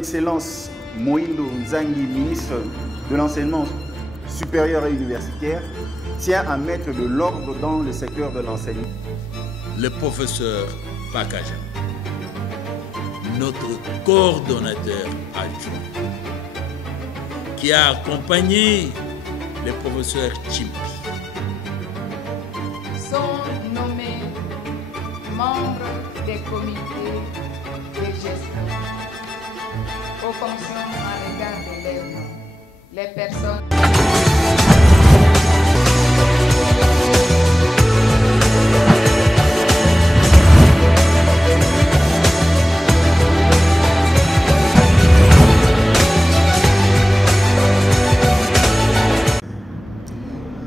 Excellence Moïndo Nzangi, ministre de l'enseignement supérieur et universitaire, tient à mettre de l'ordre dans le secteur de l'enseignement. Le professeur Pakaja, notre coordonnateur adjoint, qui a accompagné le professeur Chimpi, sont nommés membres des comités de gestion aux fonctions à l'égard de l'élève. Les personnes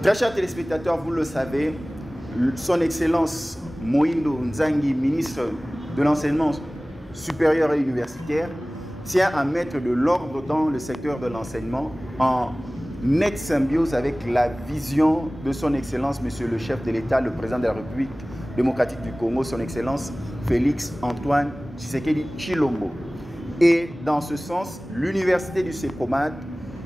Très chers téléspectateurs, vous le savez, son Excellence Moïndo Nzangi, ministre de l'enseignement supérieur et universitaire, tient à mettre de l'ordre dans le secteur de l'enseignement en nette symbiose avec la vision de son Excellence, Monsieur le chef de l'État, le président de la République démocratique du Congo, son Excellence Félix Antoine Tshisekedi Tshilombo. Et dans ce sens, l'université du CEPROMAT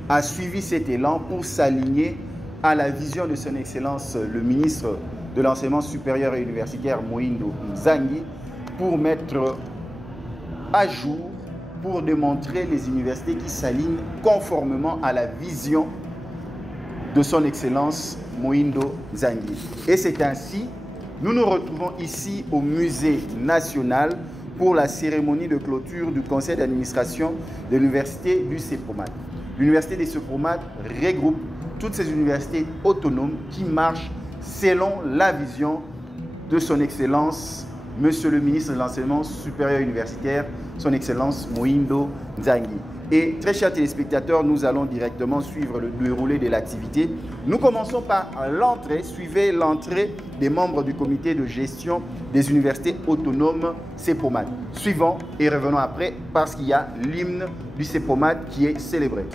a suivi cet élan pour s'aligner à la vision de son Excellence, le ministre de l'enseignement supérieur et universitaire Moïndo Nzangi, pour mettre à jour, pour démontrer les universités qui s'alignent conformément à la vision de son Excellence Moïndo Nzangi. Et c'est ainsi, nous nous retrouvons ici au Musée national pour la cérémonie de clôture du conseil d'administration de l'université du CEPROMAT. L'université du CEPROMAT regroupe toutes ces universités autonomes qui marchent selon la vision de son Excellence, Monsieur le ministre de l'enseignement supérieur universitaire, son Excellence Moïndo Nzangi. Et très chers téléspectateurs, nous allons directement suivre le déroulé de l'activité. Nous commençons par l'entrée, suivez l'entrée des membres du comité de gestion des universités autonomes CEPROMAT. Suivons et revenons après parce qu'il y a l'hymne du CEPROMAT qui est célébré.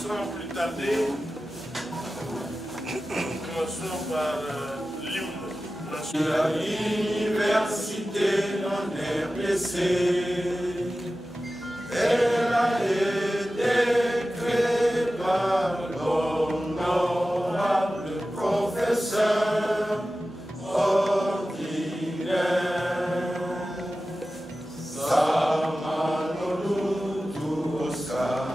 Sans plus tarder, commençons par l'hymne national. L'université n'en est blessée. Elle a été créée par l'honorable professeur ordinaire. Samanoloutou Oscar.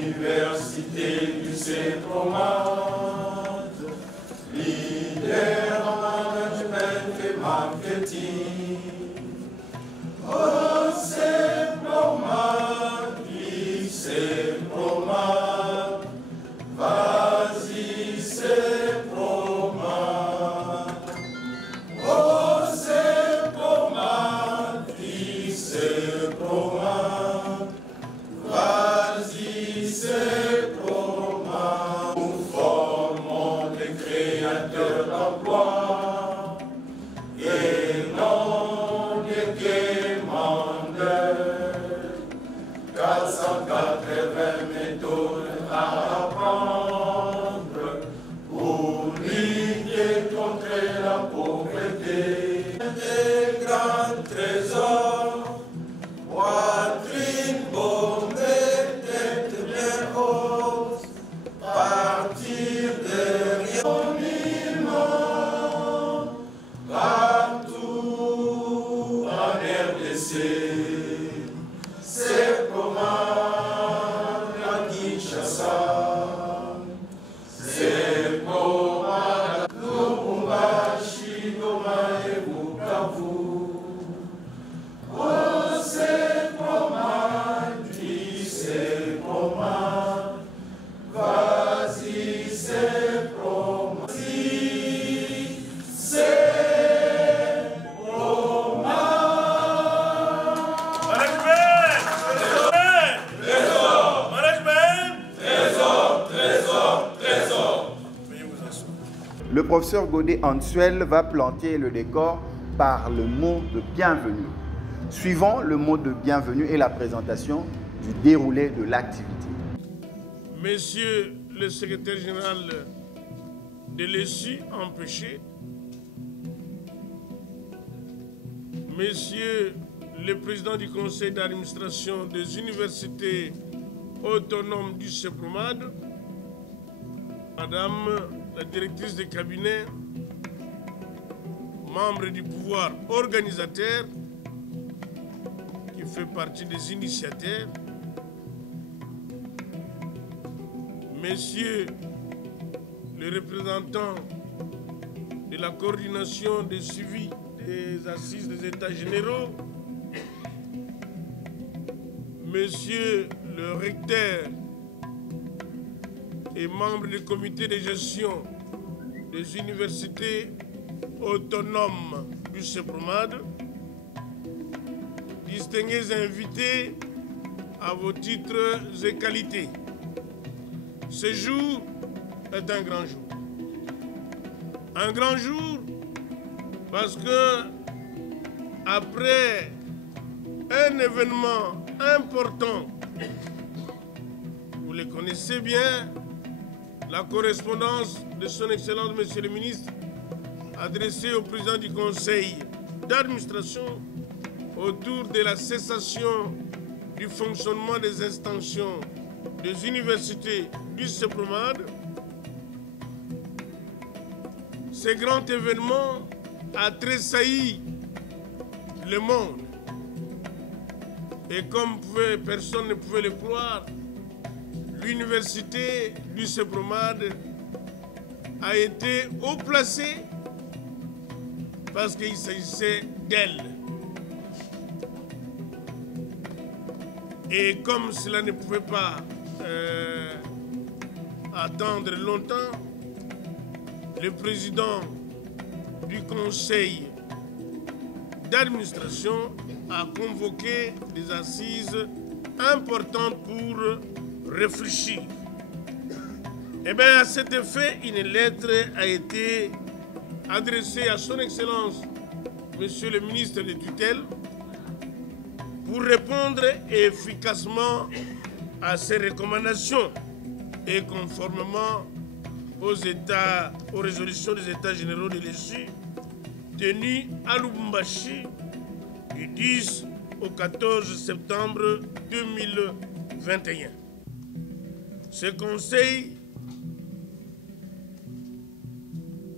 Université du CEPROMAT, leader en management et marketing. Oh, CEPROMAT, CEPROMAT, vas-y CEPROMAT. Oh, CEPROMAT, CEPROMAT, vas-y CEPROMAT. Nous formons des créateurs d'emplois et non des quémandeurs. 480 méthodes à apprendre pour lutter contre la pauvreté. Des grands trésors, poitrine bombée, tête bien haute, partir de rien. Monument, partout en RDC, CEPROMAT à Kinshasa, CEPROMAT Lubumbashi, Goma et Bukavu. professeur Godet Ansuel va planter le décor par le mot de bienvenue. Suivons le mot de bienvenue et la présentation du déroulé de l'activité. Monsieur le secrétaire général de l'ESU empêché, Monsieur le président du conseil d'administration des universités autonomes du CEPROMAD, Madame la directrice de cabinet, membre du pouvoir organisateur, qui fait partie des initiateurs, Messieurs les représentants de la coordination de suivi des assises des États généraux, Monsieur le recteur et membre du comité de gestion des universités autonomes du CEPROMAD, distingués invités à vos titres et qualités. Ce jour est un grand jour. Un grand jour parce que après un événement important, vous le connaissez bien, la correspondance de son Excellence, Monsieur le Ministre, adressée au président du Conseil d'administration autour de la cessation du fonctionnement des instantions des universités du CEPROMAD. Ce grand événement a tressailli le monde. Et comme personne ne pouvait le croire, l'université du CEPROMAD a été haut placée parce qu'il s'agissait d'elle. Et comme cela ne pouvait pas attendre longtemps, le président du conseil d'administration a convoqué des assises importantes pour réfléchir. Et bien, à cet effet, une lettre a été adressée à son Excellence, Monsieur le ministre de tutelle, pour répondre efficacement à ces recommandations et conformément aux résolutions des États généraux de l'ESU tenues à Lubumbashi du 10 au 14 septembre 2021. Ce conseil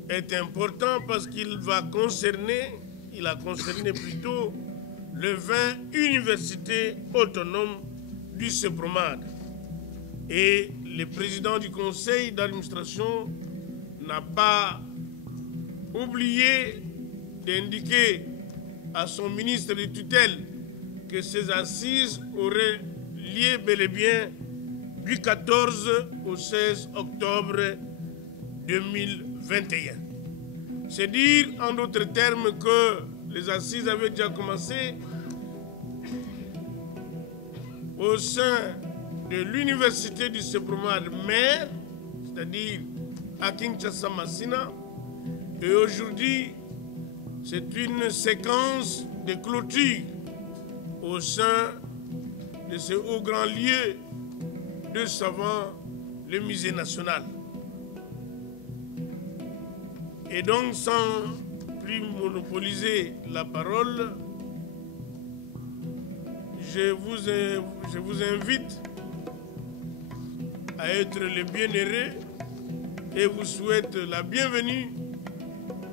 est important parce qu'il a concerné plutôt les 20 universités autonomes du CEPROMAD. Et le président du conseil d'administration n'a pas oublié d'indiquer à son ministre de tutelle que ces assises auraient lieu bel et bien du 14 au 16 octobre 2021. C'est dire en d'autres termes que les assises avaient déjà commencé au sein de l'université du CEPROMAD mère, c'est-à-dire à Kinshasa-Massina, et aujourd'hui c'est une séquence de clôture au sein de ce haut grand lieu de savants, le musée national. Et donc, sans plus monopoliser la parole, je vous invite à être les bienheureux et vous souhaite la bienvenue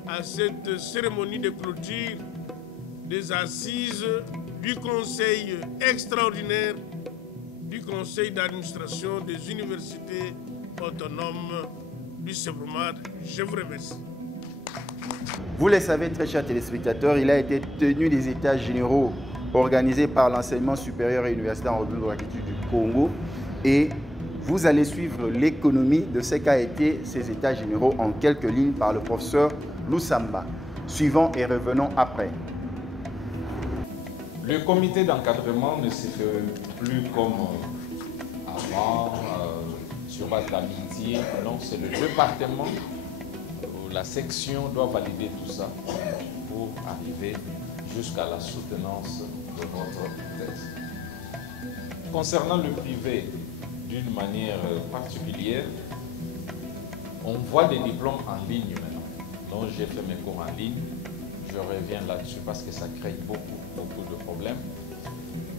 à cette cérémonie de clôture des assises du Conseil extraordinaire du Conseil d'administration des universités autonomes du CEPROMAD. Je vous remercie. Vous le savez, très chers téléspectateurs, il a été tenu des états généraux organisés par l'enseignement supérieur et universitaire en République démocratique du Congo. Et vous allez suivre l'économie de ce qu'a été ces états généraux en quelques lignes par le professeur Lusamba. Suivons et revenons après. Le comité d'encadrement ne se fait plus comme avant, sur base d'amitié. Non, c'est le département la section doit valider tout ça pour arriver jusqu'à la soutenance de votre thèse. Concernant le privé, d'une manière particulière, on voit des diplômes en ligne maintenant. Donc j'ai fait mes cours en ligne, je reviens là-dessus parce que ça crée beaucoup de problèmes.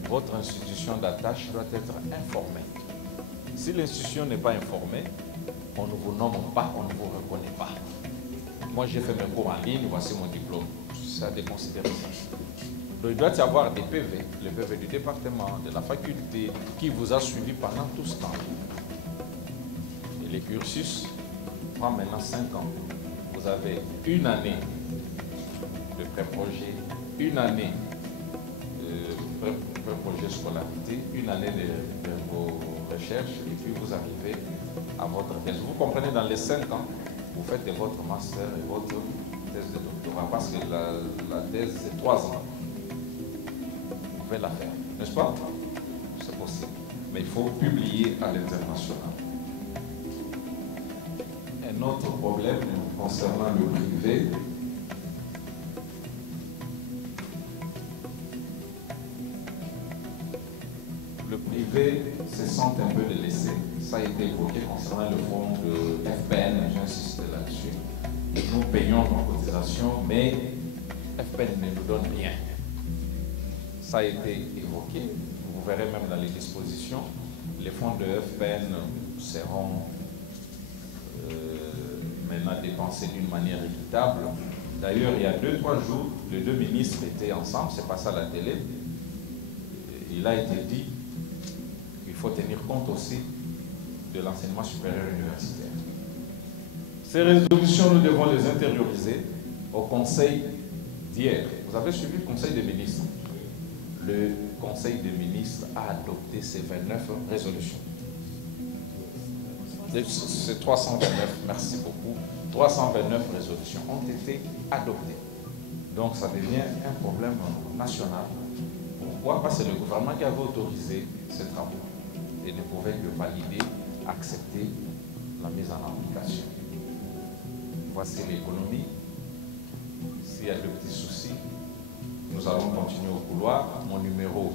Votre institution d'attache doit être informée. Si l'institution n'est pas informée, on ne vous nomme pas, on ne vous reconnaît pas. Moi j'ai fait mes cours en ligne, voici mon diplôme. C'est à déconsidérer ça. Donc il doit y avoir des PV, le PV du département, de la faculté, qui vous a suivi pendant tout ce temps. Et les cursus prend maintenant 5 ans. Vous avez une année de pré-projet, une année de pré-projet scolarité, une année de vos recherches, et puis vous arrivez à votre thèse. Vous comprenez, dans les 5 ans, vous faites votre master et votre thèse de doctorat, parce que la thèse, c'est 3 ans. Vous pouvez la faire, n'est-ce pas? C'est possible. Mais il faut publier à l'international. Un autre problème concernant le privé, se sent un peu délaissé. Ça a été évoqué concernant le fonds de FPN, j'insiste là-dessus. Nous payons nos cotisations, mais FPN ne nous donne rien. Ça a été évoqué. Vous verrez même dans les dispositions, les fonds de FPN seront maintenant dépensés d'une manière équitable. D'ailleurs, il y a 2-3 jours, les 2 ministres étaient ensemble, c'est passé à la télé. Il a été dit qu'il faut tenir compte aussi de l'enseignement supérieur universitaire. Ces résolutions, nous devons les intérioriser au Conseil d'hier. Vous avez suivi le Conseil des ministres. Le Conseil des ministres a adopté ces 29 résolutions. C'est 329, merci beaucoup. 329 résolutions ont été adoptées. Donc ça devient un problème national. Pourquoi? Parce que c'est le gouvernement qui avait autorisé ces travaux et ne pouvait que valider, accepter la mise en application. Voici l'économie. S'il y a de petits soucis, nous allons continuer au couloir. Mon numéro,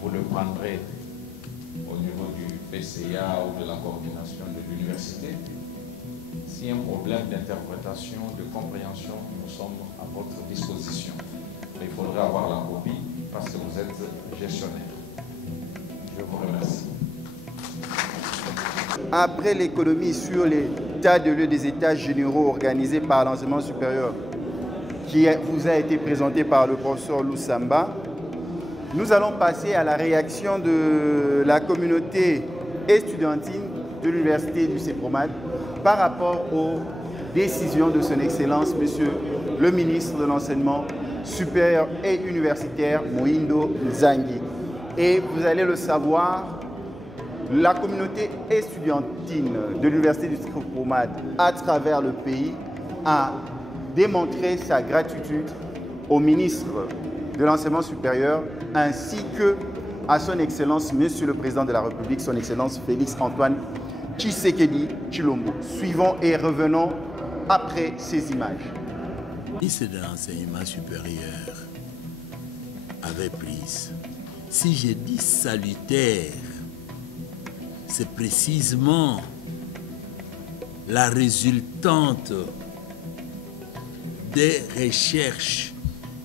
vous le prendrez au niveau du PCA ou de la coordination de l'université. S'il y a un problème d'interprétation, de compréhension, nous sommes à votre disposition. Mais il faudrait avoir la copie parce que vous êtes gestionnaire. Je vous remercie. Après l'économie sur l'état de lieu des états généraux organisés par l'enseignement supérieur qui vous a été présenté par le professeur Lusamba, nous allons passer à la réaction de la communauté estudiantine de l'université du CEPROMAD par rapport aux décisions de son Excellence, Monsieur le ministre de l'Enseignement supérieur et universitaire, Mohindo Nzangi. Et vous allez le savoir, la communauté estudiantine de l'université du CEPROMAD à travers le pays a démontré sa gratitude au ministre de l'Enseignement supérieur ainsi que à son Excellence, Monsieur le Président de la République, son Excellence Félix Antoine Tshisekedi Tshilombo. Suivons et revenons après ces images. Le ministre de l'Enseignement supérieur avait prise. Si je dis salutaire, c'est précisément la résultante des recherches,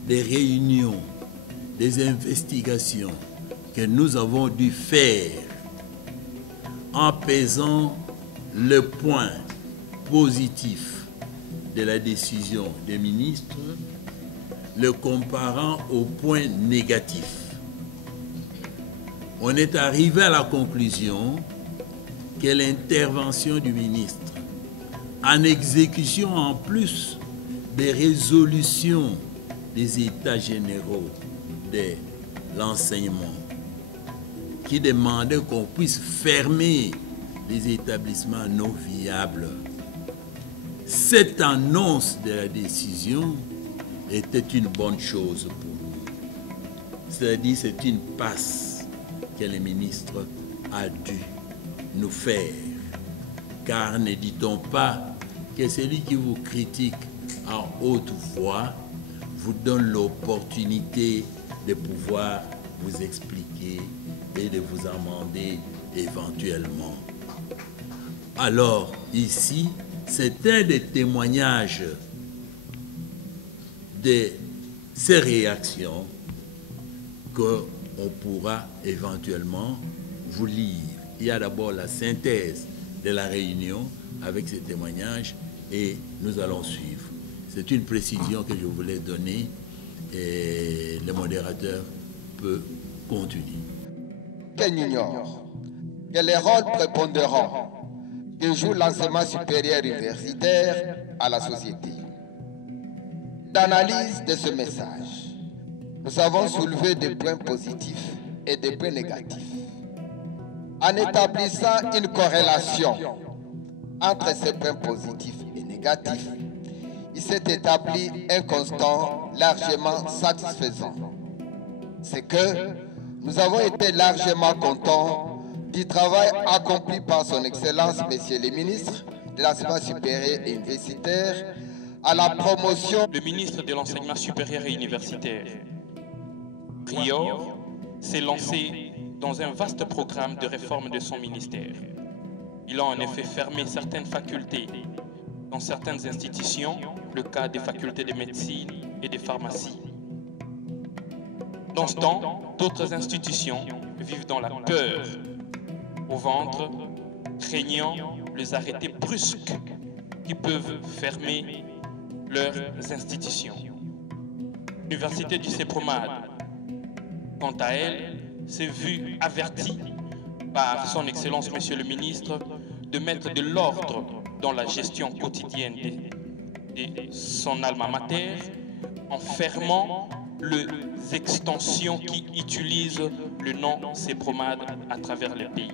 des réunions, des investigations que nous avons dû faire en pesant le point positif de la décision des ministres, le comparant au point négatif. On est arrivé à la conclusion que l'intervention du ministre, en exécution en plus des résolutions des États généraux de l'enseignement, qui demandaient qu'on puisse fermer les établissements non viables. Cette annonce de la décision était une bonne chose pour nous. C'est-à-dire c'est une passe que le ministre a dû nous faire. Car ne dit-on pas que celui qui vous critique en haute voix vous donne l'opportunité de pouvoir vous expliquer et de vous amender éventuellement. Alors, ici, c'est un des témoignages de ces réactions qu'on pourra éventuellement vous lire. Il y a d'abord la synthèse de la réunion avec ces témoignages et nous allons suivre. C'est une précision que je voulais donner et le modérateur peut continuer. Qu'on ignore que les rôles prépondérants que joue l'enseignement supérieur universitaire à la société. D'analyse de ce message, nous avons soulevé des points positifs et des points négatifs. En établissant une corrélation entre ces points positifs et négatifs, il s'est établi un constat largement satisfaisant. C'est que nous avons été largement contents du travail accompli par son Excellence, Monsieur le ministre de l'Enseignement supérieur et universitaire, à la promotion. Le ministre de l'Enseignement supérieur et universitaire, Prior, s'est lancé dans un vaste programme de réforme de son ministère. Il a en effet fermé certaines facultés dans certaines institutions, le cas des facultés de médecine et de pharmacie. Dans ce temps, d'autres institutions vivent dans la peur au ventre, craignant les arrêtés brusques qui peuvent fermer leurs institutions. L'université du CEPROMAD, quant à elle, s'est vue avertie par son Excellence, Monsieur le Ministre, de mettre de l'ordre dans la gestion quotidienne de son alma mater en fermant les extensions qui utilisent le nom CEPROMAD à travers le pays.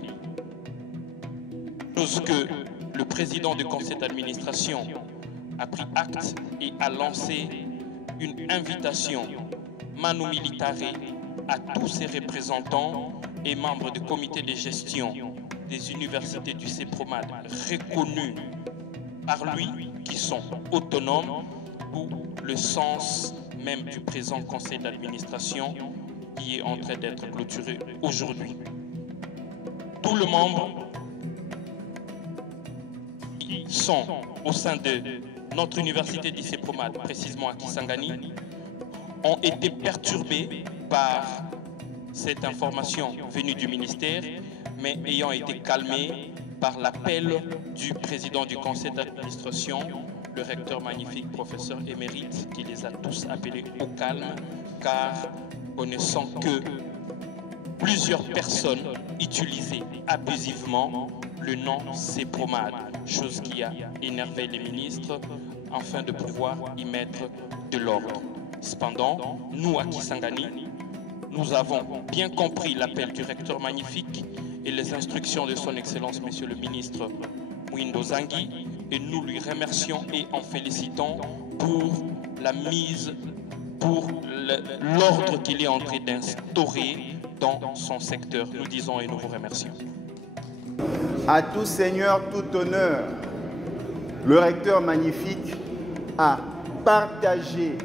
Chose que le président du conseil d'administration a pris acte et a lancé une invitation manu militare à tous ses représentants et membres du comité de gestion des universités du CEPROMAD reconnus par lui, qui sont autonomes, ou le sens même du présent conseil d'administration qui est en train d'être clôturé aujourd'hui. Tous les membres qui sont au sein de notre université du CEPROMAD, précisément à Kisangani, ont été perturbés par cette information venue du ministère, mais ayant été calmés par l'appel du président du conseil d'administration, le recteur magnifique, professeur émérite, qui les a tous appelés au calme, car connaissant que plusieurs personnes utilisaient abusivement le nom CEPROMAD, chose qui a énervé les ministres, afin de pouvoir y mettre de l'ordre. Cependant, nous à Kisangani, nous avons bien compris l'appel du recteur magnifique et les instructions de son Excellence, Monsieur le ministre Mwindo Nzangi, et nous lui remercions et en félicitons pour la mise, pour l'ordre qu'il est en train d'instaurer dans son secteur. Nous disons et nous vous remercions. À tout seigneur, tout honneur, le recteur magnifique a partagé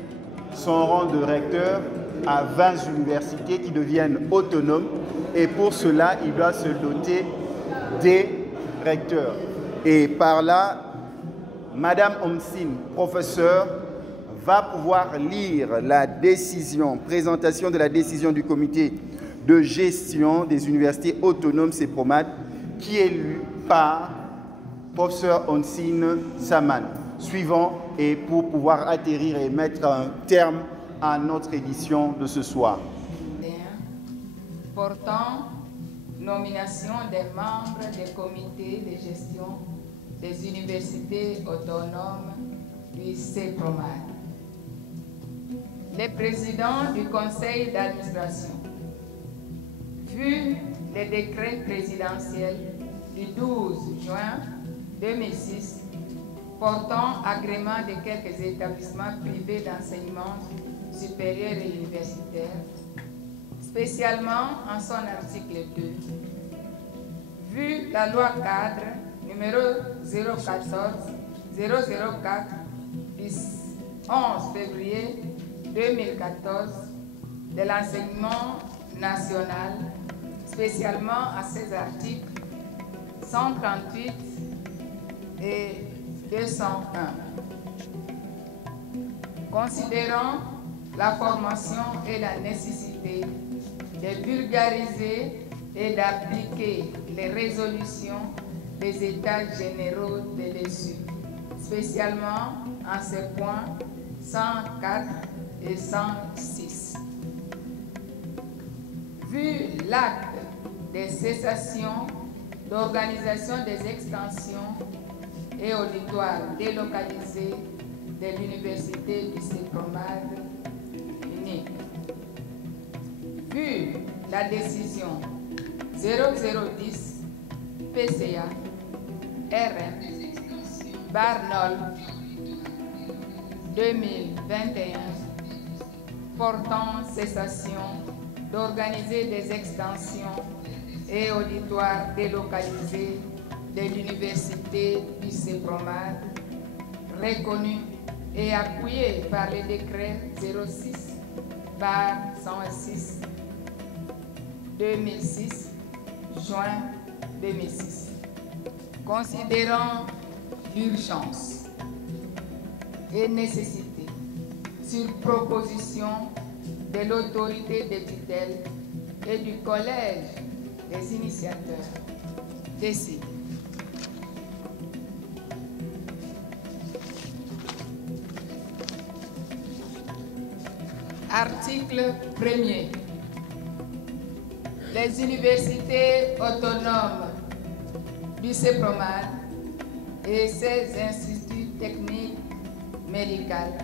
son rang de recteur à 20 universités qui deviennent autonomes, et pour cela, il doit se doter des recteurs. Et par là, Madame Omsine, professeure, va pouvoir lire la décision, présentation de la décision du comité de gestion des universités autonomes CEPROMAD, qui est lu par professeur Omsine Saman. Suivant, et pour pouvoir atterrir et mettre un terme à notre édition de ce soir. Portant nomination des membres des comités de gestion des universités autonomes du CEPROMAD. Les présidents du conseil d'administration, vu le décret présidentiel du 12 juin 2006 portant agrément de quelques établissements privés d'enseignement supérieur et universitaire, spécialement en son article 2, vu la loi cadre numéro 004 du 11 février 2014 de l'enseignement national, spécialement à ses articles 138 et 201. Considérant la formation et la nécessité de vulgariser et d'appliquer les résolutions des États généraux de-dessus, spécialement en ces points 104 et 106. Vu l'acte de cessation d'organisation des extensions et auditoires délocalisées de l'Université du CEPROMAD unique, vu la décision 0010 PCA RM Barnol 2021 portant cessation d'organiser des extensions et auditoires délocalisés de l'Université du CEPROMAD, reconnu et appuyé par le décret 06/106 2006, juin 2006. Considérant l'urgence et nécessité, sur proposition de l'autorité de tutelle et du collège des initiateurs, décide article 1er. Les universités autonomes du CEPROMAD et ses instituts techniques médicaux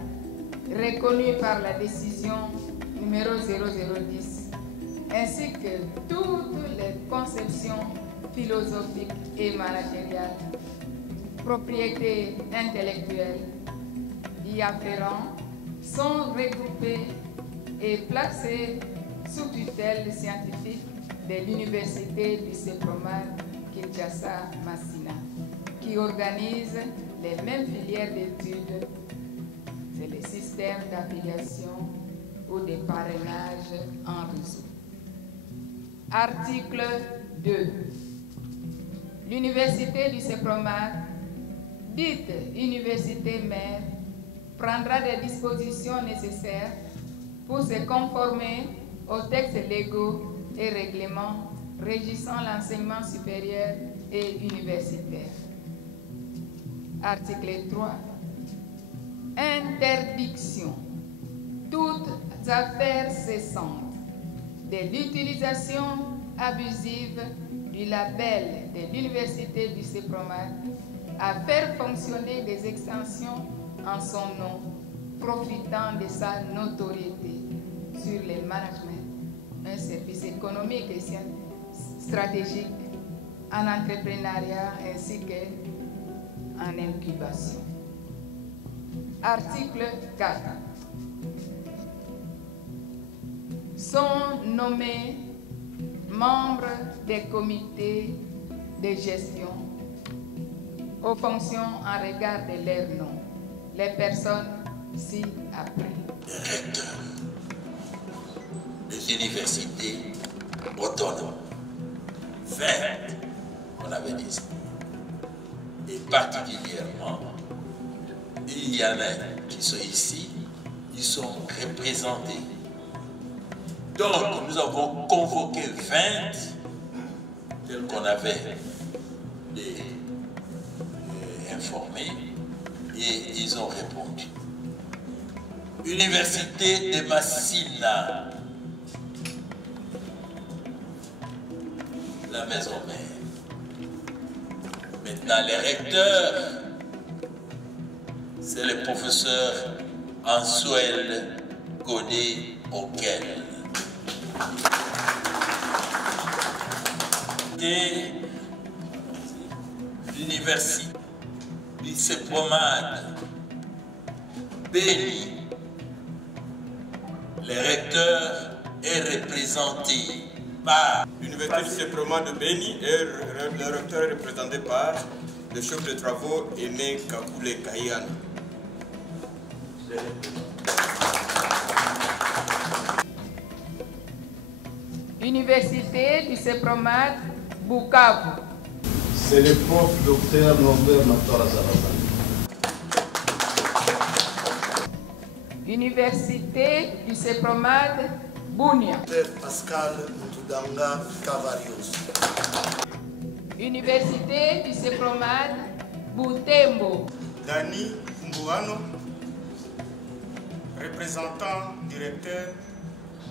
reconnus par la décision numéro 0010, ainsi que toutes les conceptions philosophiques et managériales, propriétés intellectuelles y afférentes, sont regroupées et placées sous tutelle scientifique de l'Université du CEPROMAD Kinshasa-Massina, qui organise les mêmes filières d'études, c'est le système d'affiliation ou de parrainage en réseau. Article 2. L'Université du CEPROMAD, dite Université mère, prendra des dispositions nécessaires pour se conformer aux textes légaux et règlements régissant l'enseignement supérieur et universitaire. Article 3. Interdiction. Toutes affaires cessantes de l'utilisation abusive du label de l'Université du CEPROMAD à faire fonctionner des extensions en son nom, profitant de sa notoriété sur le management, un service économique et stratégique en entrepreneuriat ainsi qu'en incubation. Article 4. Sont nommés membres des comités de gestion aux fonctions en regard de leur nom. Les personnes ci-après. Recteur des universités autonomes. 20, on avait dit ça. Et particulièrement, il y en a qui sont ici, ils sont représentés. Donc, nous avons convoqué 20, tels qu'on avait informés, et ils ont répondu. Université de Massina, la maison mère. Maintenant, les recteurs, c'est le professeur Ansouel Godé Okel. Et l'université du CEPROMAD Béni, le recteur est représenté par l'université du CEPROMAD de Béni et le recteur est représenté par le chef de travaux Aimé Kakule Kayana. Université du CEPROMAD, Bukavu. C'est le prof Dr Norbert Matora Zarazan. Université du CEPROMAD, Bunia. Pascal Mutudanga Cavarios. Université du CEPROMAD, Butembo. Dani Mbouano, représentant directeur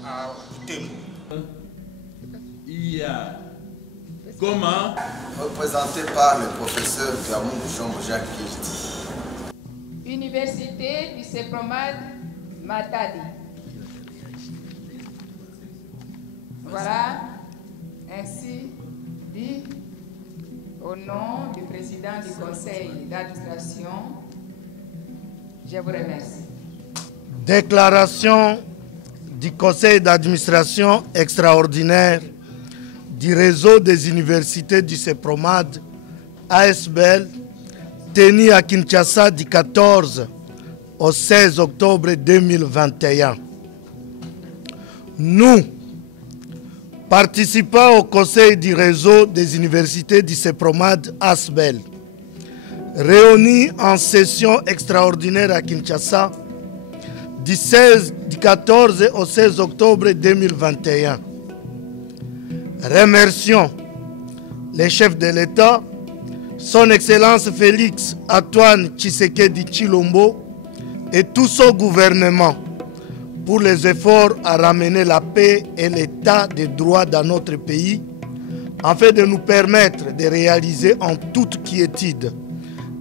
à Butembo. Il y a comment? Représenté par le professeur Gamou Jean-Jacques Kirti. Université du CEPROMAD, Matadi. Voilà, ainsi dit, au nom du président du conseil d'administration, je vous remercie. Déclaration du conseil d'administration extraordinaire du réseau des universités du CEPROMAD, ASBL, tenu à Kinshasa du 14 au 16 octobre 2021. Nous, participants au conseil du réseau des universités du CEPROMAD, ASBL, réunis en session extraordinaire à Kinshasa du 14 au 16 octobre 2021. Remercions les chefs de l'État, son Excellence Félix Antoine Tshisekedi Tshilombo et tout son gouvernement pour les efforts à ramener la paix et l'état de droit dans notre pays, afin de nous permettre de réaliser en toute quiétude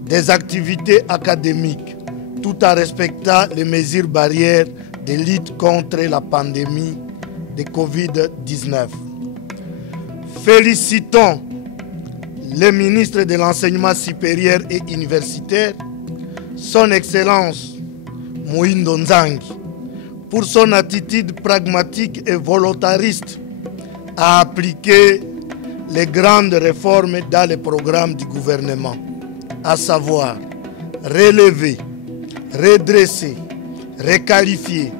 des activités académiques, tout en respectant les mesures barrières de lutte contre la pandémie de Covid-19. Félicitons le ministre de l'Enseignement supérieur et universitaire, son Excellence Moïndo Nzangi, pour son attitude pragmatique et volontariste à appliquer les grandes réformes dans les programmes du gouvernement, à savoir relever, redresser, requalifier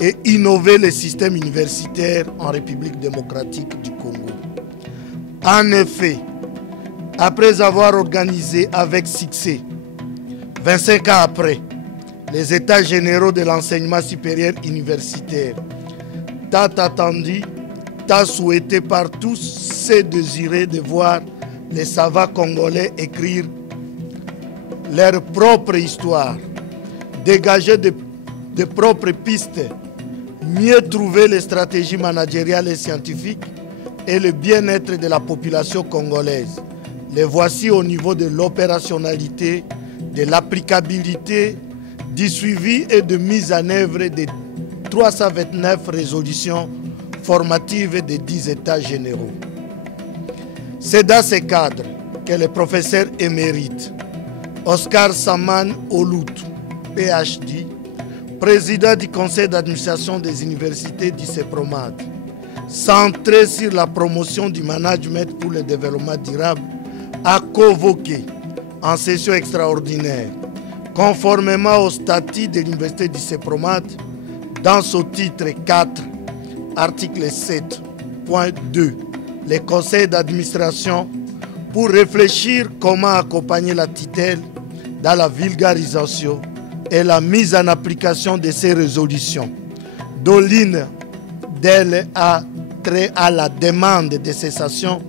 et innover le système universitaire en République démocratique du Congo. En effet, après avoir organisé avec succès, 25 ans après, les états généraux de l'enseignement supérieur universitaire, tant attendu, tant souhaité par tous, c'est désiré de voir les savants congolais écrire leur propre histoire, dégager de propres pistes, mieux trouver les stratégies managériales et scientifiques et le bien-être de la population congolaise. Les voici au niveau de l'opérationnalité, de l'applicabilité, du suivi et de mise en œuvre des 329 résolutions formatives des 10 États généraux. C'est dans ce cadre que le professeur émérite Oscar Saman Olout, PhD, président du conseil d'administration des universités du CEPROMAD, centré sur la promotion du management pour le développement durable, a convoqué en session extraordinaire, conformément au statut de l'université du CEPROMAD, dans son titre 4, article 7.2, le conseil d'administration pour réfléchir comment accompagner la tutelle dans la vulgarisation et la mise en application de ces résolutions, dont l'une d'elles a trait à la demande de cessation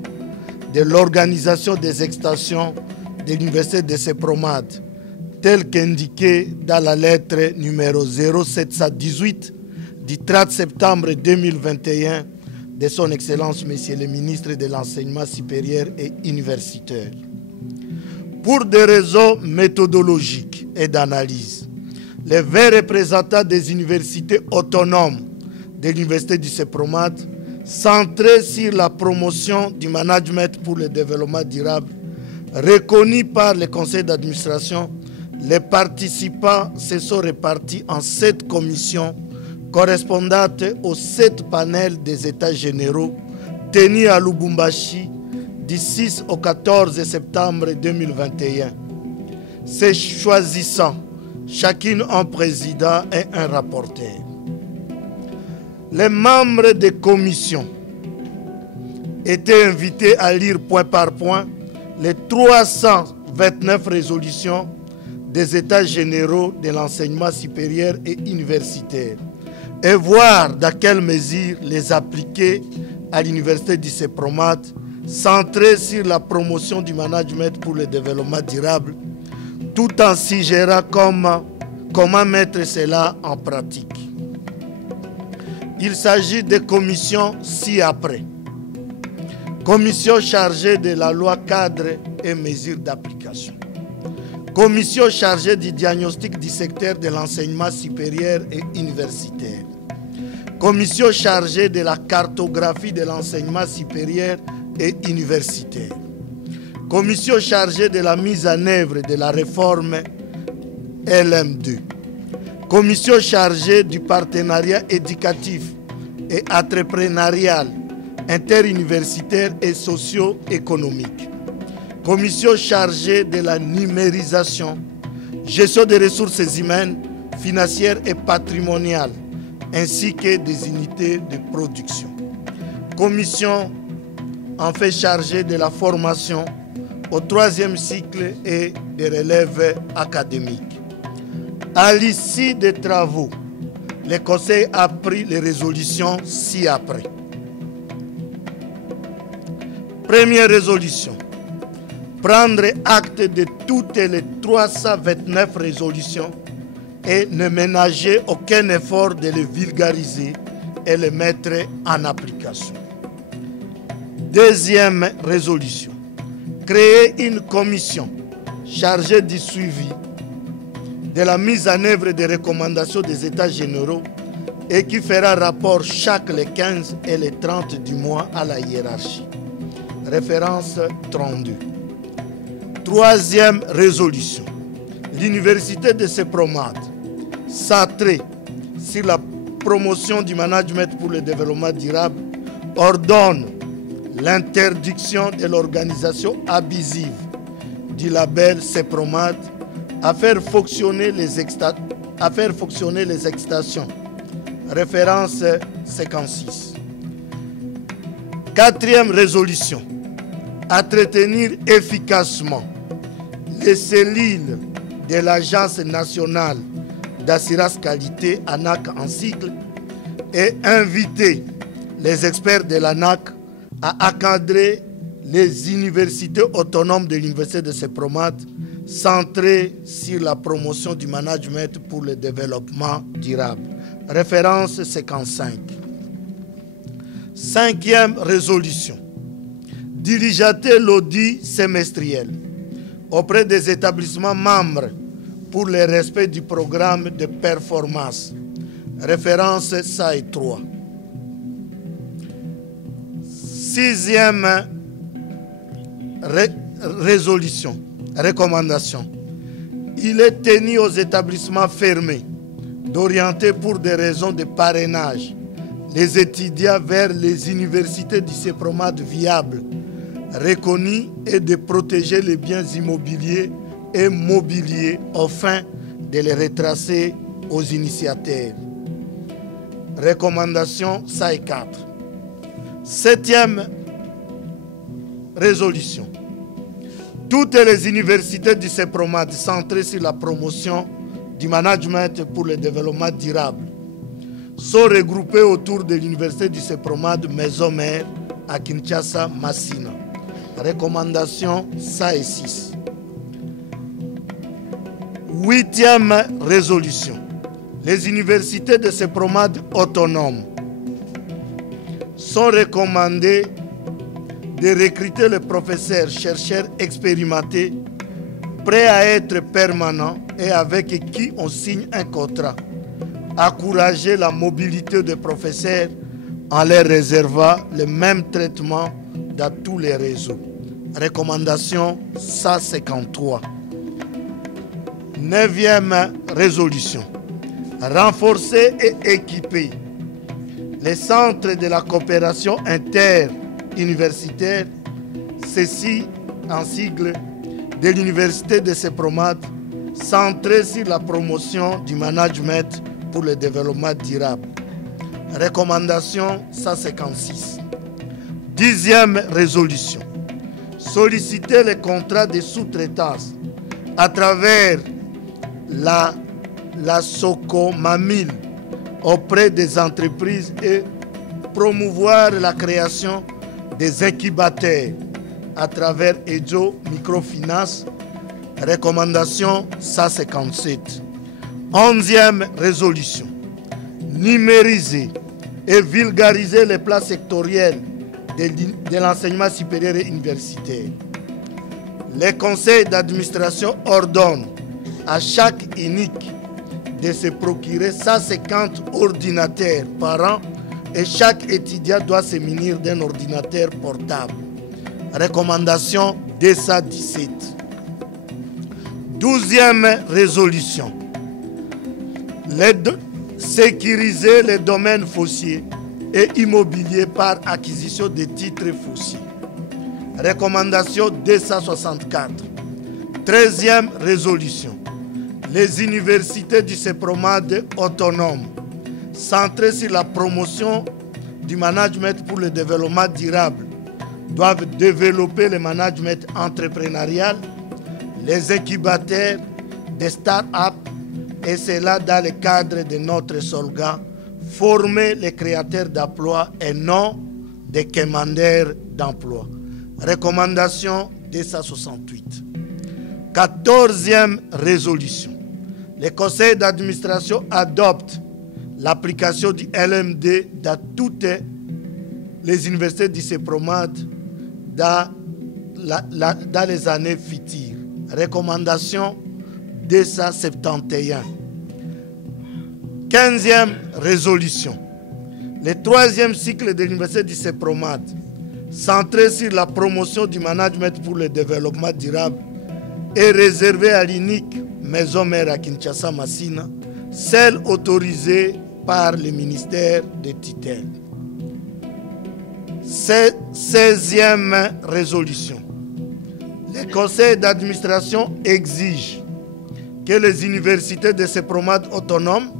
de l'organisation des extensions de l'université de CEPROMAD, tel qu'indiqué dans la lettre numéro 0718 du 30 septembre 2021 de son Excellence Monsieur le ministre de l'Enseignement supérieur et universitaire. Pour des raisons méthodologiques et d'analyse, les 20 représentants des universités autonomes de l'université du CEPROMAD, centrés sur la promotion du management pour le développement durable, reconnus par le conseil d'administration, les participants se sont répartis en 7 commissions correspondantes aux 7 panels des États généraux tenus à Lubumbashi du 6 au 14 septembre 2021, se choisissant chacune un président et un rapporteur. Les membres des commissions étaient invités à lire point par point les 329 résolutions des États généraux de l'enseignement supérieur et universitaire et voir dans quelle mesure les appliquer à l'université du CEPROMAT, centrée sur la promotion du management pour le développement durable, tout en suggérant comment mettre cela en pratique. Il s'agit des commissions ci-après. Commission chargée de la loi cadre et mesures d'application. Commission chargée du diagnostic du secteur de l'enseignement supérieur et universitaire. Commission chargée de la cartographie de l'enseignement supérieur et universitaire. Commission chargée de la mise en œuvre de la réforme LM2. Commission chargée du partenariat éducatif et entrepreneurial, interuniversitaire et socio-économique. Commission chargée de la numérisation, gestion des ressources humaines, financières et patrimoniales, ainsi que des unités de production. Commission en fait chargée de la formation au 3e cycle et des relèves académiques. À l'issue des travaux, le Conseil a pris les résolutions ci-après. Première résolution. Prendre acte de toutes les 329 résolutions et ne ménager aucun effort de les vulgariser et les mettre en application. Deuxième résolution. Créer une commission chargée du suivi de la mise en œuvre des recommandations des États généraux et qui fera rapport chaque les 15 et les 30 du mois à la hiérarchie. Référence 32. Troisième résolution. L'université de CEPROMAT, centrée sur la promotion du management pour le développement durable, ordonne l'interdiction de l'organisation abusive du label CEPROMAT à faire fonctionner les extensions. Référence 56. Quatrième résolution. À entretenir efficacement les cellules de l'Agence nationale d'assurance qualité ANAQ en cycle et inviter les experts de l'ANAQ à encadrer les universités autonomes de l'université de CEPROMAT centrées sur la promotion du management pour le développement durable. Référence 55. Cinquième résolution. Diligenter l'audit semestriel auprès des établissements membres pour le respect du programme de performance. Référence SAI 3. Sixième recommandation. Il est tenu aux établissements fermés d'orienter pour des raisons de parrainage les étudiants vers les universités du CEPROMAT viables, reconnues et de protéger les biens immobiliers et mobiliers afin de les retracer aux initiateurs. Recommandation SAI 4. Septième résolution. Toutes les universités du CEPROMAT centrées sur la promotion du management pour le développement durable sont regroupées autour de l'université du CEPROMAT Maison Mère à Kinshasa, Massina. Recommandation SAI 6. Huitième résolution. Les universités de CEPROMAT autonomes sont recommandées de recruter les professeurs, chercheurs expérimentés, prêts à être permanents et avec qui on signe un contrat. Encourager la mobilité des professeurs en leur réservant le même traitement dans tous les réseaux. Recommandation 153. Neuvième résolution. Renforcer et équiper les centres de la coopération interuniversitaire ceci en sigle de l'Université de Sepromad, centré sur la promotion du management pour le développement durable. Recommandation 156. 10e résolution. Solliciter les contrats de sous-traitance à travers la SOCOMAMIL auprès des entreprises et promouvoir la création des incubateurs à travers EDJO Microfinance. Recommandation 157. 11e résolution. Numériser et vulgariser les plans sectoriels de l'enseignement supérieur et universitaire. Les conseils d'administration ordonnent à chaque unique de se procurer 150 ordinateurs par an et chaque étudiant doit se munir d'un ordinateur portable. Recommandation 217. 12e résolution. Sécuriser les domaines fonciers et immobiliers par acquisition de titres fonciers. Recommandation 264. 13e résolution. Les universités du Sepromad autonomes, centrées sur la promotion du management pour le développement durable, doivent développer le management entrepreneurial, les incubateurs des start-up, et cela dans le cadre de notre slogan « Former les créateurs d'emplois et non des commandeurs d'emplois ». Recommandation 268. 14e résolution. Le conseil d'administration adopte l'application du LMD dans toutes les universités du Sepromad dans les années futures. Recommandation 271. 15e résolution. Le 3e cycle de l'université du Sepromad, centré sur la promotion du management pour le développement durable, est réservé à l'unique maison mère à Kinshasa Massina, celle autorisée par le ministère des tutelles. 16e résolution. Le conseil d'administration exige que les universités de Sepromad autonomes,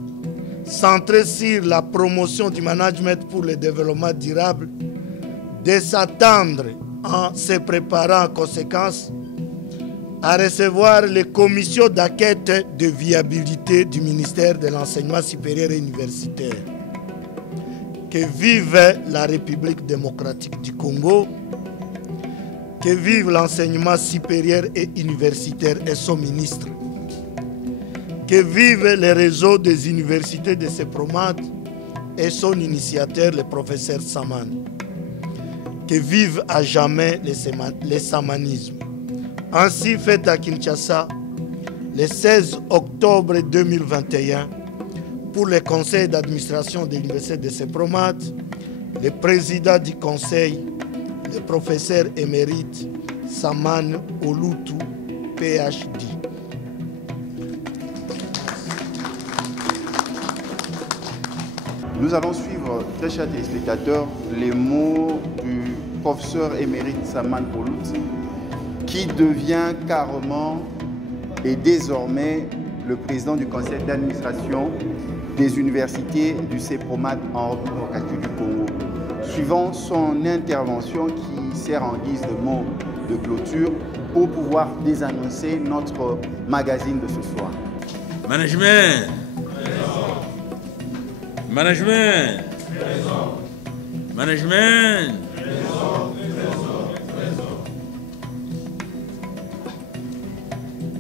centrées sur la promotion du management pour le développement durable, de s'attendre en se préparant en conséquence à recevoir les commissions d'enquête de viabilité du ministère de l'Enseignement supérieur et universitaire. Que vive la République démocratique du Congo, que vive l'enseignement supérieur et universitaire et son ministre, que vive le réseau des universités de Sepromad et son initiateur, le professeur Saman, que vive à jamais le samanisme. Ainsi fait à Kinshasa, le 16 octobre 2021, pour le conseil d'administration de l'université de Sepromad, le président du conseil, le professeur émérite Saman Olutu, PhD. Nous allons suivre, très chers téléspectateurs, les mots du professeur émérite Saman Olutu, qui devient carrément et désormais le président du conseil d'administration des universités du Sepromad en République du Congo. Suivant son intervention qui sert en guise de mot de clôture pour pouvoir désannoncer notre magazine de ce soir. Management. Présent. Management. Présent. Management. Présent.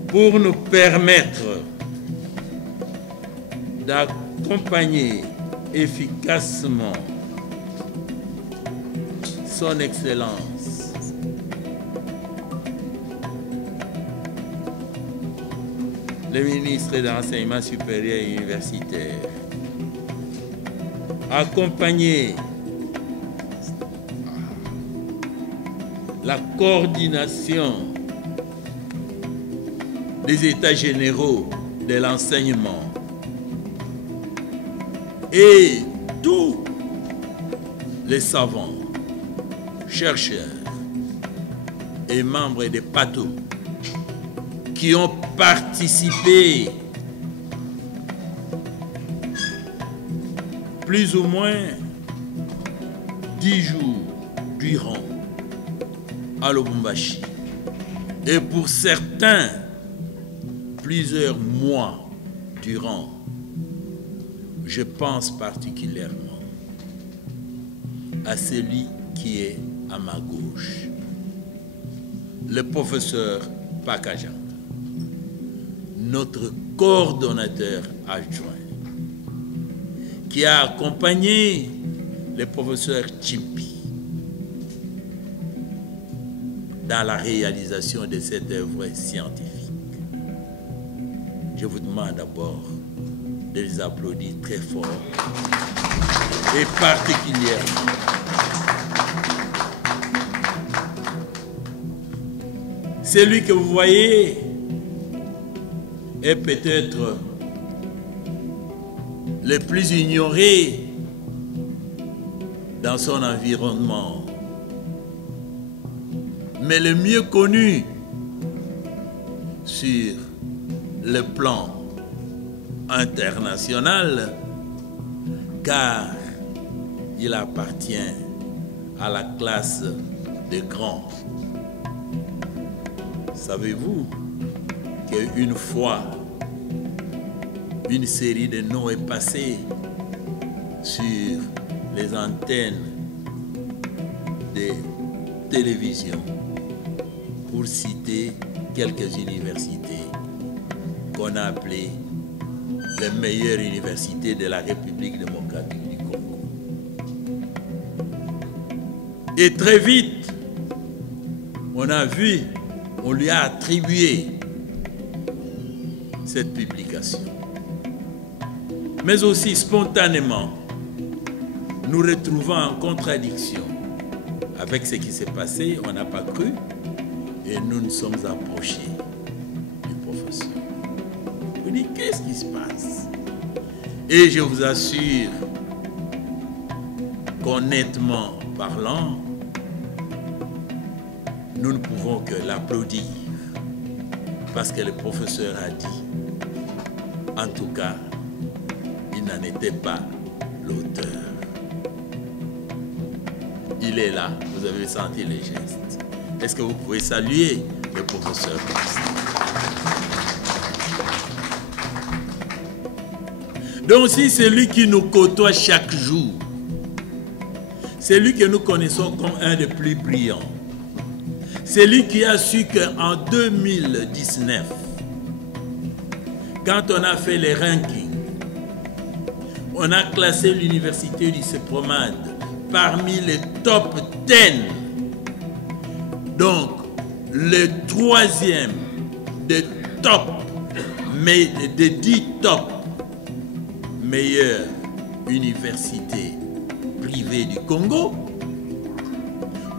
Pour nous permettre d'accompagner efficacement Son Excellence le ministre de l'Enseignement supérieur et universitaire, accompagner la coordination des états généraux de l'enseignement et tous les savants, chercheurs, et membres des PATO qui ont participé plus ou moins 10 jours durant à Lubumbashi et pour certains plusieurs mois durant. Je pense particulièrement à celui qui est à ma gauche, le professeur Pakajang, notre coordonnateur adjoint, qui a accompagné le professeur Chipi dans la réalisation de cette œuvre scientifique. Je vous demande d'abord de les applaudir très fort et particulièrement celui que vous voyez est peut-être le plus ignoré dans son environnement, mais le mieux connu sur le plan international, car il appartient à la classe des grands. Savez-vous qu'une fois, une série de noms est passée sur les antennes des télévisions pour citer quelques universités qu'on a appelées les meilleures universités de la République démocratique du Congo. Et très vite, on a vu, on lui a attribué cette publication. Mais aussi spontanément, nous retrouvons en contradiction avec ce qui s'est passé, on n'a pas cru, et nous nous sommes approchés du professeur. Je dis, qu'est-ce qui se passe? Et je vous assure qu'honnêtement parlant, nous ne pouvons que l'applaudir parce que le professeur a dit, en tout cas, il n'en était pas l'auteur. Il est là, vous avez senti les gestes. Est-ce que vous pouvez saluer le professeur? Donc aussi, c'est lui qui nous côtoie chaque jour. C'est lui que nous connaissons comme un des plus brillants. C'est lui qui a su qu'en 2019, quand on a fait les rankings, on a classé l'université du CEPROMAD parmi les top 10. Donc, le troisième des top, mais des 10 top meilleures universités privées du Congo.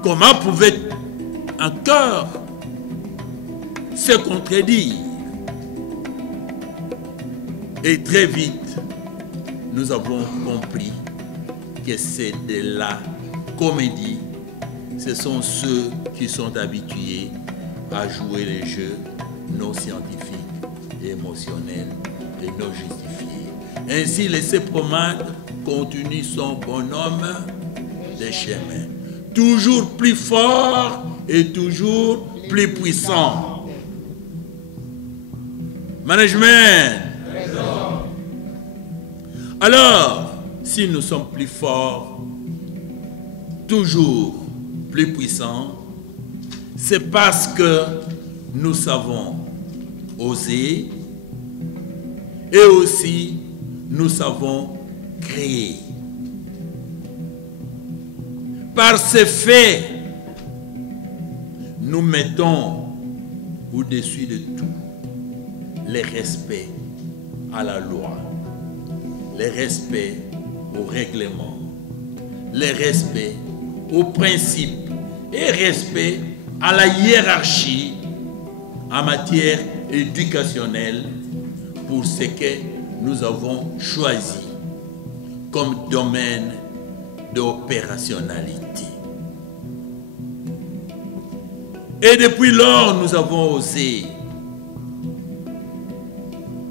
Comment pouvait encore se contredire? Et très vite, nous avons compris que c'est de la comédie. Ce sont ceux qui sont habitués à jouer les jeux non scientifiques, émotionnels et non justifiés. Ainsi, le CEPROMAD continue son bonhomme de chemin. Toujours plus fort et toujours plus puissant. Management. Alors, si nous sommes plus forts, toujours plus puissants, c'est parce que nous savons oser et aussi nous savons créer. Par ces faits, nous mettons au-dessus de tout le respect à la loi, le respect au règlement, le respect aux principes et respect à la hiérarchie en matière éducationnelle pour ce que nous avons choisi comme domaine d'opérationnalité. Et depuis lors, nous avons osé.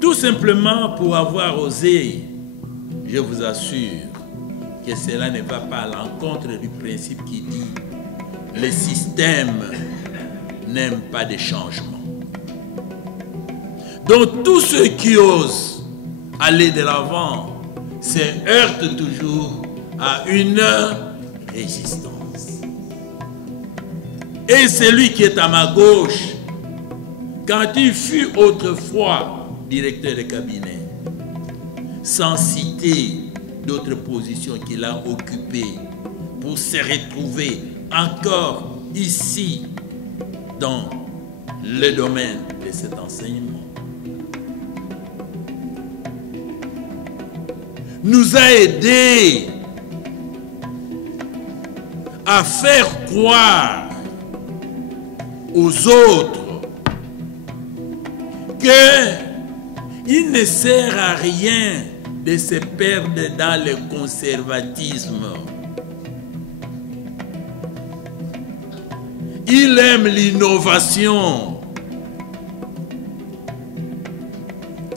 Tout simplement pour avoir osé, je vous assure que cela ne va pas à l'encontre du principe qui dit le système n'aime pas de changement. Donc tous ceux qui osent aller de l'avant se heurtent toujours à une résistance. Et celui qui est à ma gauche, quand il fut autrefois directeur de cabinet, sans citer d'autres positions qu'il a occupées pour se retrouver encore ici dans le domaine de cet enseignement, nous a aidés à faire croire aux autres qu'il ne sert à rien de se perdre dans le conservatisme. Il aime l'innovation.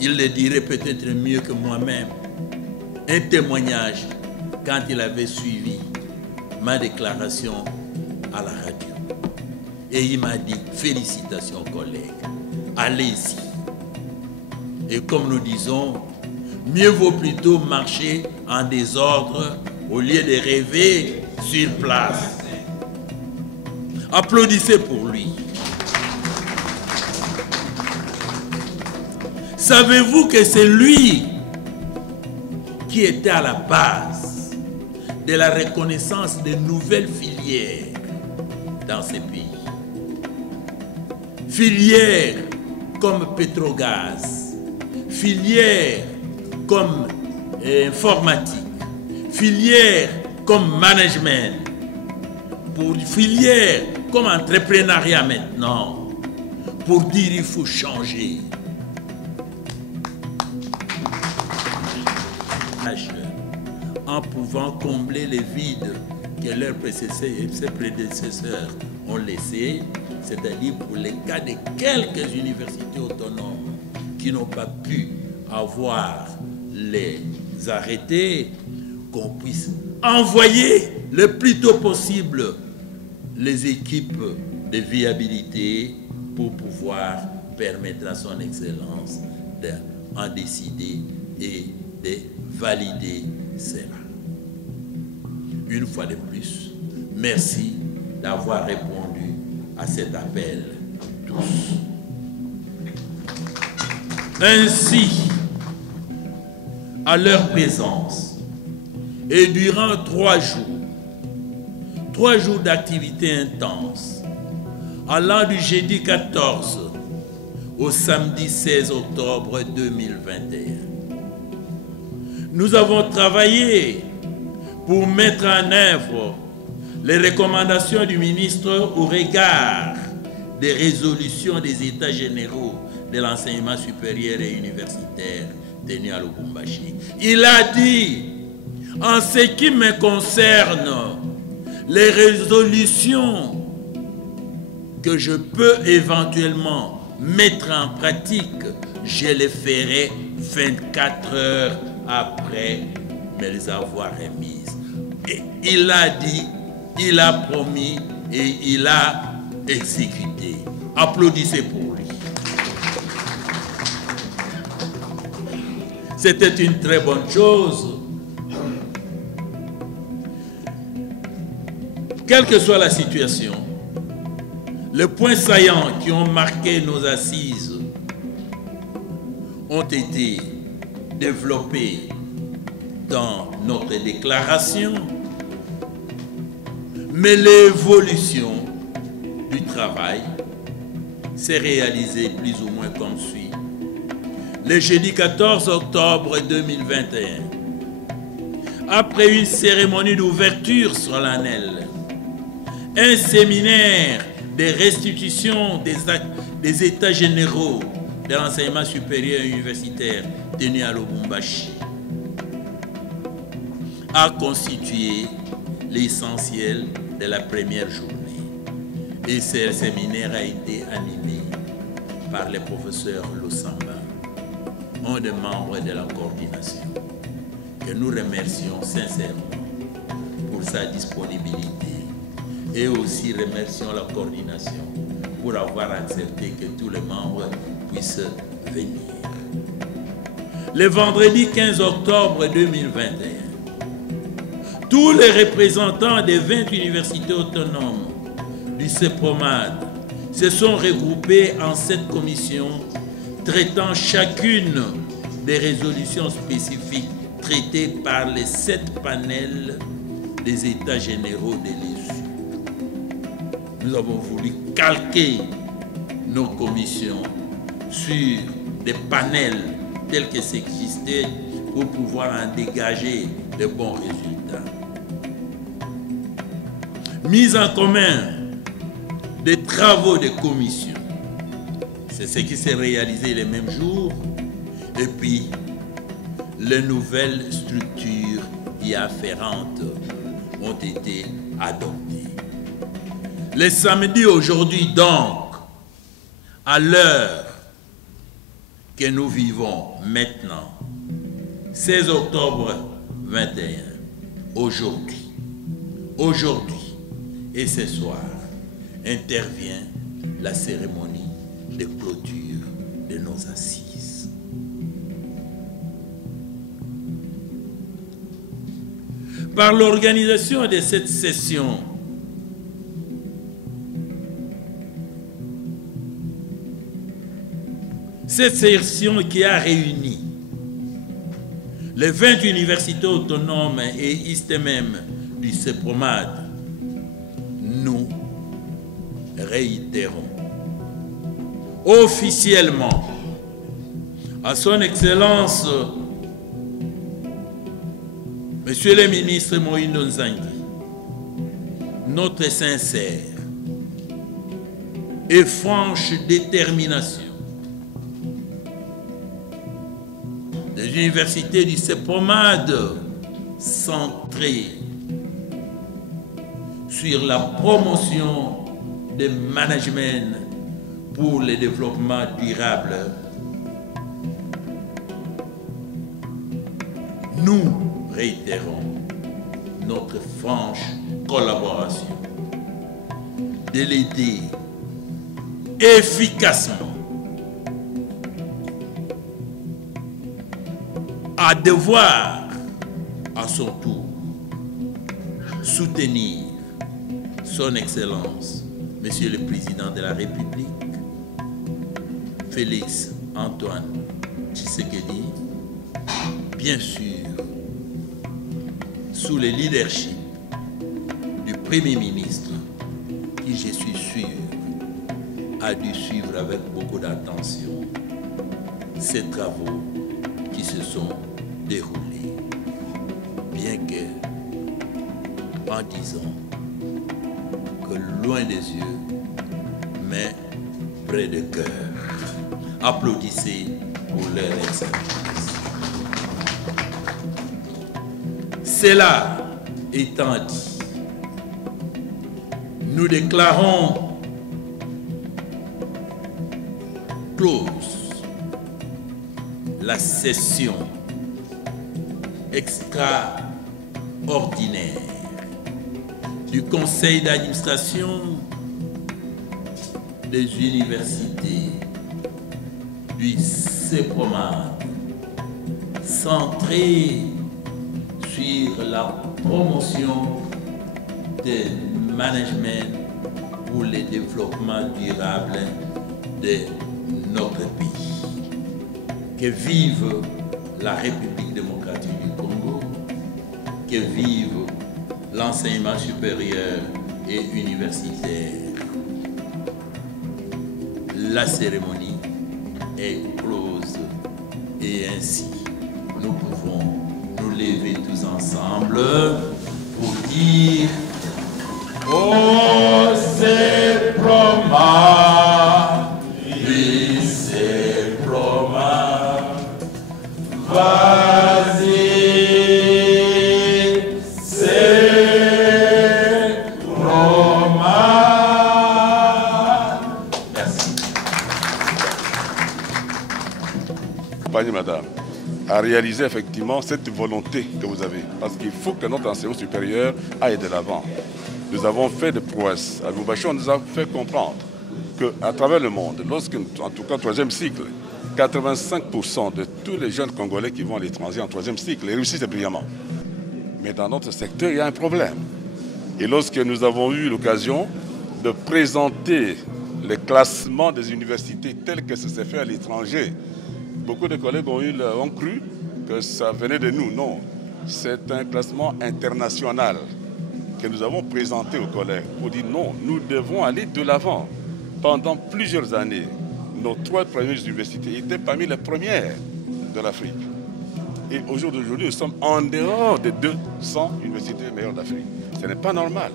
Il le dirait peut-être mieux que moi-même. Un témoignage quand il avait suivi ma déclaration à la radio. Et il m'a dit, félicitations collègues, allez-y. Et comme nous disons, mieux vaut plutôt marcher en désordre au lieu de rêver sur place. Applaudissez pour lui. Savez-vous que c'est lui qui était à la base de la reconnaissance de nouvelles filières dans ces pays? Filières comme Petrogaz, filières comme informatique, filières comme management, pour filières comme entrepreneuriat maintenant, pour dire il faut changer. En pouvant combler les vides que leurs prédécesseurs ont laissés, c'est-à-dire pour les cas de quelques universités autonomes qui n'ont pas pu avoir les arrêtés, qu'on puisse envoyer le plus tôt possible les équipes de viabilité pour pouvoir permettre à son Excellence d'en décider et de valider cela. Une fois de plus, merci d'avoir répondu à cet appel tous. Ainsi, à leur présence, et durant 3 jours d'activité intense, allant du jeudi 14 au samedi 16 octobre 2021, nous avons travaillé pour mettre en œuvre les recommandations du ministre au regard des résolutions des États généraux de l'enseignement supérieur et universitaire tenus à Lubumbashi. Il a dit, en ce qui me concerne, les résolutions que je peux éventuellement mettre en pratique, je les ferai 24 heures après me les avoir remises. Et il a dit, il a promis et il a exécuté. Applaudissez pour lui. C'était une très bonne chose. Quelle que soit la situation, les points saillants qui ont marqué nos assises ont été développés dans notre déclaration, mais l'évolution du travail s'est réalisée plus ou moins comme suit. Le jeudi 14 octobre 2021, après une cérémonie d'ouverture solennelle, un séminaire de restitution des états généraux de l'enseignement supérieur et universitaire tenu à Lubumbashi a constitué l'essentiel de la première journée. Et ce séminaire a été animé par le professeur Losamba, un des membres de la coordination, que nous remercions sincèrement pour sa disponibilité et aussi remercions la coordination pour avoir accepté que tous les membres puissent venir. Le vendredi 15 octobre 2021, tous les représentants des 20 universités autonomes du CEPROMAD se sont regroupés en cette commission traitant chacune des résolutions spécifiques traitées par les 7 panels des États généraux de l'ESU. Nous avons voulu calquer nos commissions sur des panels tels que s'existaient pour pouvoir en dégager de bons résultats. Mise en commun des travaux de commission, c'est ce qui s'est réalisé les mêmes jours, et puis les nouvelles structures y afférentes ont été adoptées. Le samedi aujourd'hui donc, à l'heure que nous vivons maintenant, 16 octobre 21, aujourd'hui et ce soir, intervient la cérémonie de clôture de nos assises. Par l'organisation de cette session, qui a réuni les 20 universités autonomes et ISTEMEM du CEPROMAD, nous réitérons officiellement à son Excellence Monsieur le ministre Moïndo Nzangi notre sincère et franche détermination des universités du CEPROMAD centrées sur la promotion des management pour le développement durable. Nous réitérons notre franche collaboration de l'aider efficacement à devoir à son tour soutenir son Excellence, Monsieur le Président de la République, Félix Antoine Tshisekedi, bien sûr, sous le leadership du Premier ministre, qui, je suis sûr, a dû suivre avec beaucoup d'attention ces travaux qui se sont déroulés, bien que, en disant que loin des yeux, mais près de cœur. Applaudissez pour leur excellence. Cela étant dit, nous déclarons close la session extraordinaire du conseil d'administration des universités du CEPROMAD, centré sur la promotion des managements pour le développement durable de notre pays. Que vive la République démocratique du Congo, que vive l'enseignement supérieur et universitaire. La cérémonie est close et ainsi nous pouvons nous lever tous ensemble pour dire oh CEPROMAD, oui CEPROMAD, vas-y. CEPROMAD. à réaliser effectivement cette volonté que vous avez. Parce qu'il faut que notre enseignement supérieur aille de l'avant. Nous avons fait des prouesses. À Lubumbashi, on nous a fait comprendre qu'à travers le monde, lorsque, en tout cas, 3e cycle, 85% de tous les jeunes Congolais qui vont à l'étranger en 3e cycle réussissent brillamment. Mais dans notre secteur, il y a un problème. Et lorsque nous avons eu l'occasion de présenter les classements des universités tels que ça s'est fait à l'étranger, beaucoup de collègues ont cru que ça venait de nous. Non, c'est un classement international que nous avons présenté aux collègues pour dire non, nous devons aller de l'avant. Pendant plusieurs années, nos 3 premières universités étaient parmi les premières de l'Afrique. Et aujourd'hui, nous sommes en dehors des 200 universités meilleures d'Afrique. Ce n'est pas normal.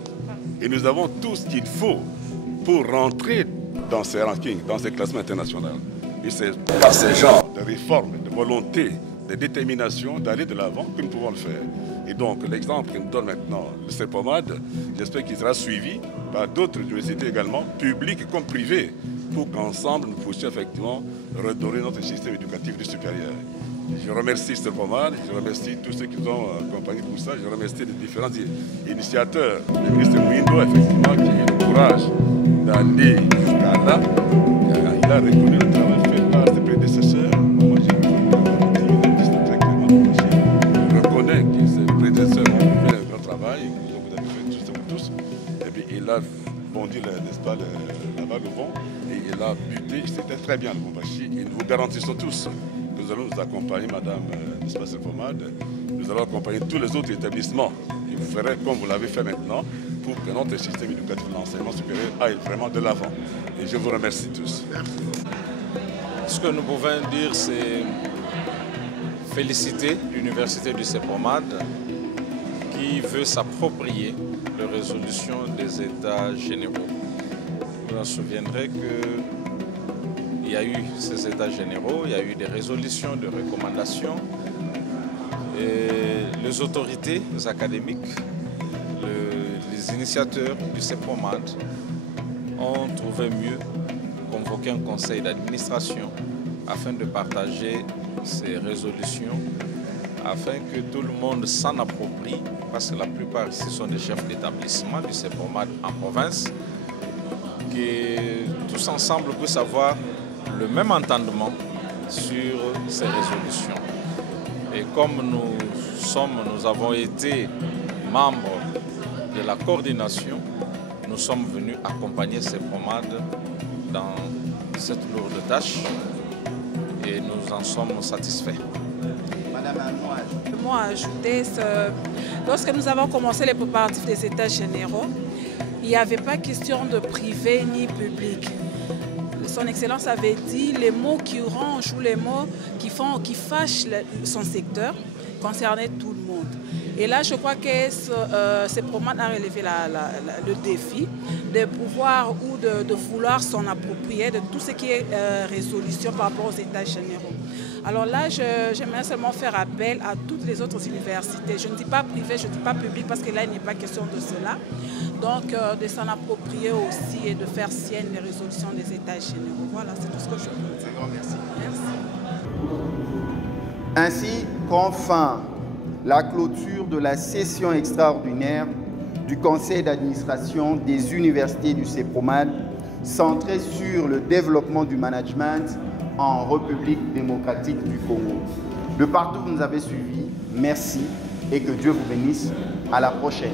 Et nous avons tout ce qu'il faut pour rentrer dans ces rankings, dans ces classements internationaux. Et c'est par ce genre de réformes, de volonté, de détermination d'aller de l'avant que nous pouvons le faire. Et donc, l'exemple que nous donne maintenant le CEPOMAD, j'espère qu'il sera suivi par d'autres universités également, publiques comme privées, pour qu'ensemble nous puissions effectivement redorer notre système éducatif du supérieur. Je remercie CEPOMAD, je remercie tous ceux qui nous ont accompagnés pour ça, je remercie les différents initiateurs, le ministre Mouindo, effectivement, qui a eu le courage d'aller jusqu'à là. Il a reconnu le travail fait par ses prédécesseurs. Moi, je reconnais que ses prédécesseurs ont fait un grand travail, vous avez fait tous. Et puis il a bondi, n'est-ce pas, là-bas le vent, et il a buté, c'était très bien le Lubumbashi. Et nous vous garantissons tous que nous allons nous accompagner, Madame CEPOMAD, nous allons accompagner tous les autres établissements. Et vous ferez comme vous l'avez fait maintenant, pour que notre système éducatif de l'enseignement supérieur aille vraiment de l'avant. Et je vous remercie tous. Merci. Ce que nous pouvons dire, c'est féliciter l'Université du CEPOMAD qui veut s'approprier les résolutions des États généraux. Vous vous souviendrez qu'il y a eu ces États généraux, il y a eu des résolutions, des recommandations. Et les autorités académiques, les initiateurs du CEPOMAD ont trouvé mieux convoquer un conseil d'administration afin de partager ces résolutions, afin que tout le monde s'en approprie, parce que la plupart ici sont des chefs d'établissement du CEPOMAD en province, que tous ensemble puissent avoir le même entendement sur ces résolutions. Et comme nous avons été membres de la coordination, nous sommes venus accompagner CEPOMAD dans cette lourde tâche et nous en sommes satisfaits. Madame, un mot à ajouter, lorsque nous avons commencé les préparatifs des États généraux, il n'y avait pas question de privé ni public. Son Excellence avait dit les mots qui rangent ou les mots qui fâchent son secteur concernaient tout le monde. Et là, je crois que CEPOMAD a relevé le défi de pouvoir ou de vouloir s'en approprier de tout ce qui est résolution par rapport aux États généraux. Alors là, j'aimerais seulement faire appel à toutes les autres universités. Je ne dis pas privé, je ne dis pas public, parce que là, il n'est pas question de cela. Donc, de s'en approprier aussi et de faire sienne les résolutions des États généraux. Voilà, c'est tout ce que je veux dire. Un grand merci. Merci. Ainsi prend fin la clôture de la session extraordinaire du Conseil d'administration des universités du CEPOMAD, centrée sur le développement du management en République démocratique du Congo. De partout où vous nous avez suivis, merci et que Dieu vous bénisse. À la prochaine.